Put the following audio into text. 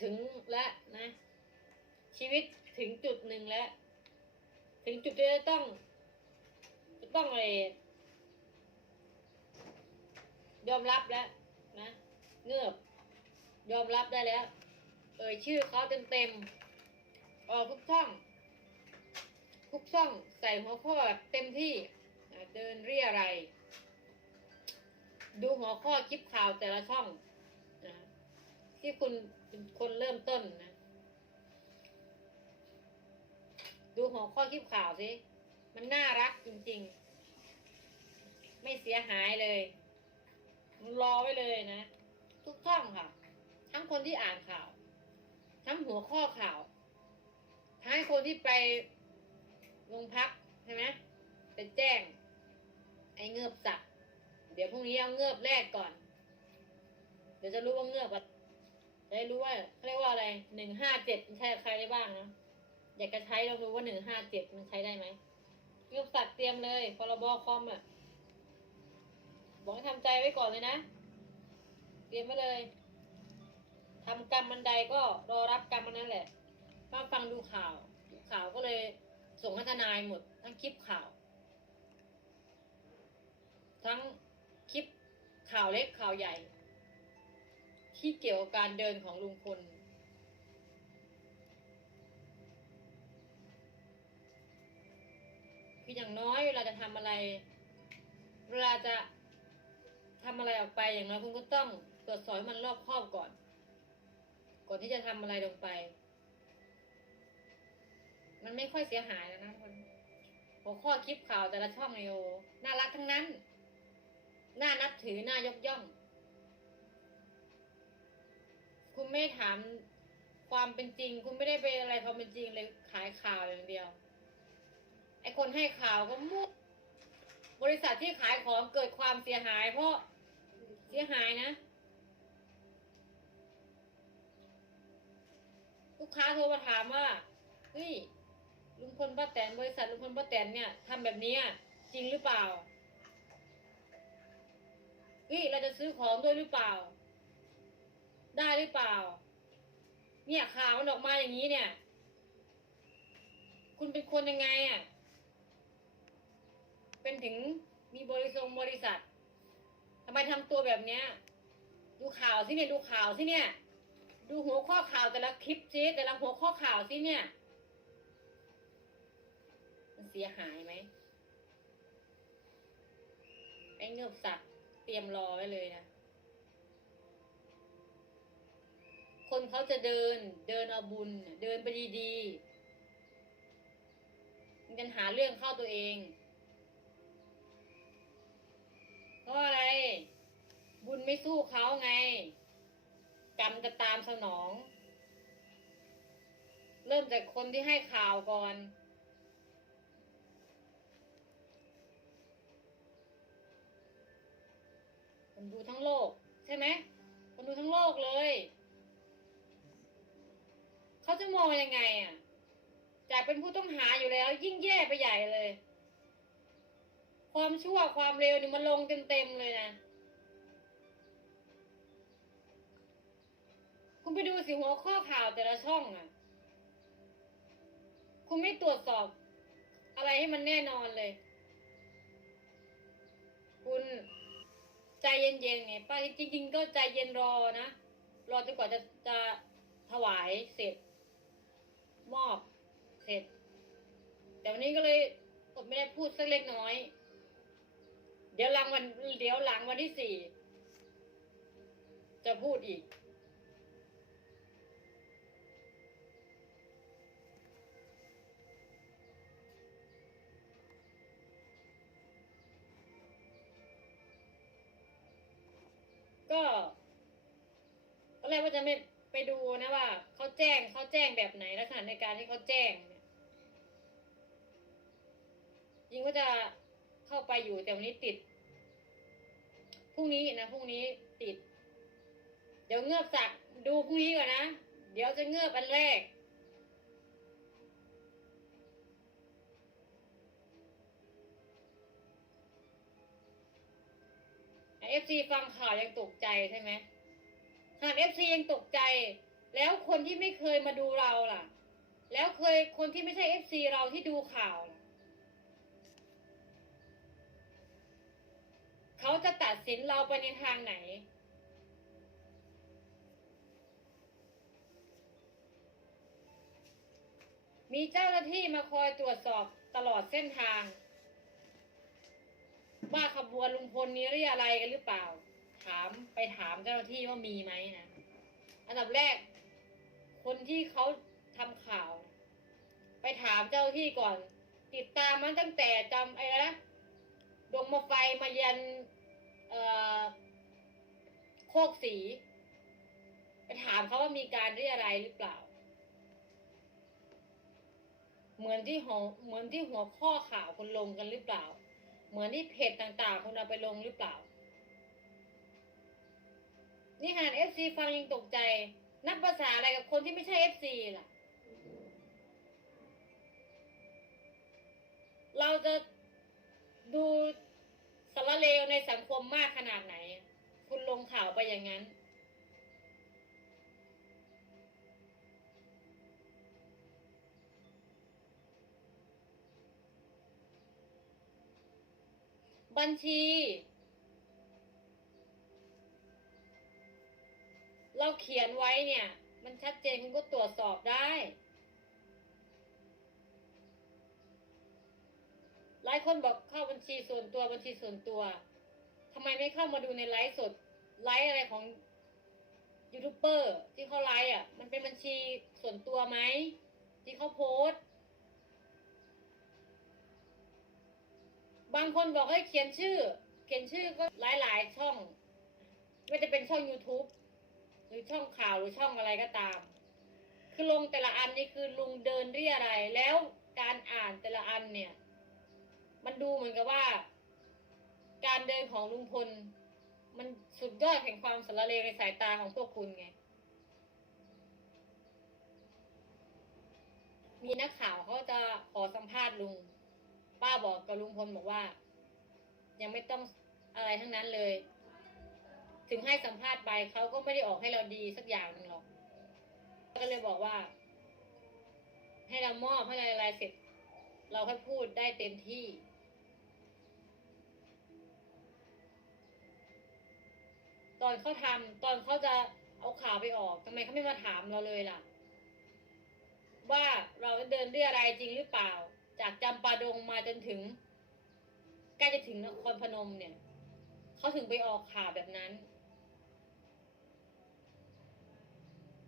ถึงแล้วนะ ชีวิตถึงจุดหนึ่งแล้ว ถึงจุดที่จะต้อง จะต้องอะไรยอมรับแล้วนะเงือบ ยอมรับได้แล้ว เอ่ยชื่อเขาเต็มเต็มออกทุกช่องทุกช่องใส่หัวข้อแบบเต็มที่เดินเรียอะไร ดูหัวข้อคลิปข่าวแต่ละช่อง ที่คุณเป็นคนเริ่มต้นนะ ดูหัวข้อคลิปข่าวสิ มันน่ารักจริง ๆ ไม่เสียหายเลย รอไว้เลยนะ ทุกช่องค่ะ ทั้งคนที่อ่านข่าว ทั้งหัวข้อข่าวทั้งคนที่ไปโรงพักใช่ไหมไปแจ้ง ไอ้เงือบสัก เดี๋ยวพรุ่งนี้เอาเงือบแรกก่อน เดี๋ยวจะรู้ว่าเงือบอะจะ ได้รู้ว่าเขาเรียกว่าอะไรหนึ่งห้าเจ็ดใช้กับใครได้บ้างนะอยากจะใช้ลองดูว่าหนึ่งห้าเจ็ดมันใช้ได้ไหมเงือบสักเตรียมเลยพรบคอมอะบอกให้ทำใจไว้ก่อนเลยนะ เตรียมไว้เลยทำกรรมมันใดก็รอรับกรรมมันนั่นแหละมาฟังดูข่าวข่าวก็เลยส่งให้ทนายหมด ทั้งคลิปข่าว ทั้งคลิปข่าวเล็กข่าวใหญ่ ที่เกี่ยวกับการเดินของลุงพลคืออย่างน้อยเวลาจะทำอะไร เวลาจะทำอะไรออกไปอย่างน้อยคุณก็ต้องตรวจสอบให้มันรอบคอบก่อน ก่อนที่จะทำอะไรลงไป มันไม่ค่อยเสียหายแล้วนะคนหัวข้อคลิปข่าวแต่ละช่องเนี่ยโอน่ารักทั้งนั้น น่านับถือ น่ายกย่อง คุณไม่ถามความเป็นจริง คุณไม่ได้ไปอะไรความเป็นจริงเลยขายข่าวอย่างเดียว ไอคนให้ข่าวก็มุดบริษัทที่ขายของเกิดความเสียหาย เพราะเสียหายนะ ลูกค้าโทรมาถามว่าเฮ้ยลุงพลป้าแตนบริษัทลุงพลป้าแตนเนี่ยทำแบบนี้จริงหรือเปล่าเฮ้ยเราจะซื้อของด้วยหรือเปล่า ได้หรือเปล่า เนี่ยข่าวมันออกมาอย่างนี้เนี่ย คุณเป็นคนยังไงอะ เป็นถึงมีบริษัทบริษัททำไมทำตัวแบบเนี้ย ดูข่าวสิเนี่ย ดูข่าวสิเนี่ย ดูหัวข้อข่าวแต่ละคลิปสิแต่ละหัวข้อข่าวสิเนี่ยมันเสียหายไหมไอ้เงือบสักเตรียมรอไว้เลยนะ คนเขาจะเดิน เดินเอาบุญ เดินไปดีๆมันกันหาเรื่องเข้าตัวเอง เพราะอะไร บุญไม่สู้เขาไง กรรมจะตามสนอง เริ่มจากคนที่ให้ข่าวก่อนคนดูทั้งโลก ใช่ไหมคนดูทั้งโลกเลย จะมองยังไงอะ จากเป็นผู้ต้องหาอยู่แล้ว ยิ่งแย่ไปใหญ่เลย ความชั่วความเร็วนี่มันลงเต็มๆเลยนะ คุณไปดูสิหัวข้อข่าวแต่ละช่องอะ คุณไม่ตรวจสอบ อะไรให้มันแน่นอนเลย คุณใจเย็นๆไงป้าจริงๆก็ใจเย็นรอนะ รอจนกว่าจะจะถวายเสร็จ มอบเสร็จ แต่วันนี้ก็เลยอดไม่ได้พูดสักเล็กน้อย เดี๋ยวหลังวัน เดี๋ยวหลังวันที่สี่จะพูดอีก ก็ตอนแรกว่าจะไม่ ไปดูนะว่าเขาแจ้งเขาแจ้งแบบไหนลักษณะในการที่เขาแจ้งเนี่ยยิงว่าจะเข้าไปอยู่แต่วันนี้ติดพรุ่งนี้นะพรุ่งนี้ติด เดี๋ยวเงือบสักดูพรุ่งนี้ก่อนนะเดี๋ยวจะเงือบอันแรกเอฟซีฟังข่าวยังตกใจใช่ไหม หากเอฟซียังตกใจ แล้วคนที่ไม่เคยมาดูเราล่ะ แล้วเคยคนที่ไม่ใช่เอฟซีเราที่ดูข่าว เขาจะตัดสินเราไปในทางไหน มีเจ้าหน้าที่มาคอยตรวจสอบตลอดเส้นทาง ว่าขบวนลุงพลนี้เรียอะไรกันหรือเปล่าามไปถามเจ้าหน้าที่ว่ามีไหมนะอันดับแรก คนที่เขาทำข่าว ไปถามเจ้าที่ก่อน ติดตามมันตั้งแต่จำไอ้นะดงมาไฟมายันเอ่อโคกสี ไปถามเขาว่ามีการเรียอะไรหรือเปล่า เหมือนที่หัวเหมือนที่หัวข้อข่าวคนลงกันหรือเปล่า เหมือนที่เพจต่างๆคนเอาไปลงหรือเปล่า นี่ขนาดเอฟซีฟังยังตกใจ นับภาษาอะไรกับคนที่ไม่ใช่เอฟซีล่ะ เราจะดูสารเลวในสังคมมากขนาดไหน คุณลงข่าวไปอย่างนั้น บัญชี เราเขียนไว้เนี่ย มันชัดเจนคุณก็ตรวจสอบได้ หลายคนบอกเข้าบัญชีส่วนตัวบัญชีส่วนตัวทำไมไม่เข้ามาดูในไลฟ์สดไลฟ์อะไรของยูทูบเบอร์ที่เขาไลฟ์อะ มันเป็นบัญชีส่วนตัวไหมที่เขาโพสต์บางคนบอกให้เขียนชื่อ เขียนชื่อก็หลายๆช่อง ไม่จะเป็นช่อง YouTube หรือช่องข่าวหรือช่องอะไรก็ตาม คือลงแต่ละอันนี่คือลุงเดินเรียอะไร แล้วการอ่านแต่ละอันเนี่ย มันดูเหมือนกับว่า การเดินของลุงพล มันสุดยอดแห่งความสารเลวในสายตาของพวกคุณไง มีนักข่าวเขาจะขอสัมภาษณ์ลุง ป้าบอกกับลุงพลบอกว่า ยังไม่ต้องอะไรทั้งนั้นเลย ถึงให้สัมภาษณ์ไปเขาก็ไม่ได้ออกให้เราดีสักอย่างหนึ่งหรอก ก็เลยบอกว่า ให้เรามอบให้อะไรเสร็จ เราค่อยพูดได้เต็มที่ ตอนเขาทำตอนเขาจะเอาข่าวไปออกทำไมเขาไม่มาถามเราเลยล่ะ ว่าเราเดินเรื่องอะไรจริงหรือเปล่า จากจำปาดงมาจนถึงใกล้จะถึงนครพนมเนี่ยเขาถึงไปออกข่าวแบบนั้น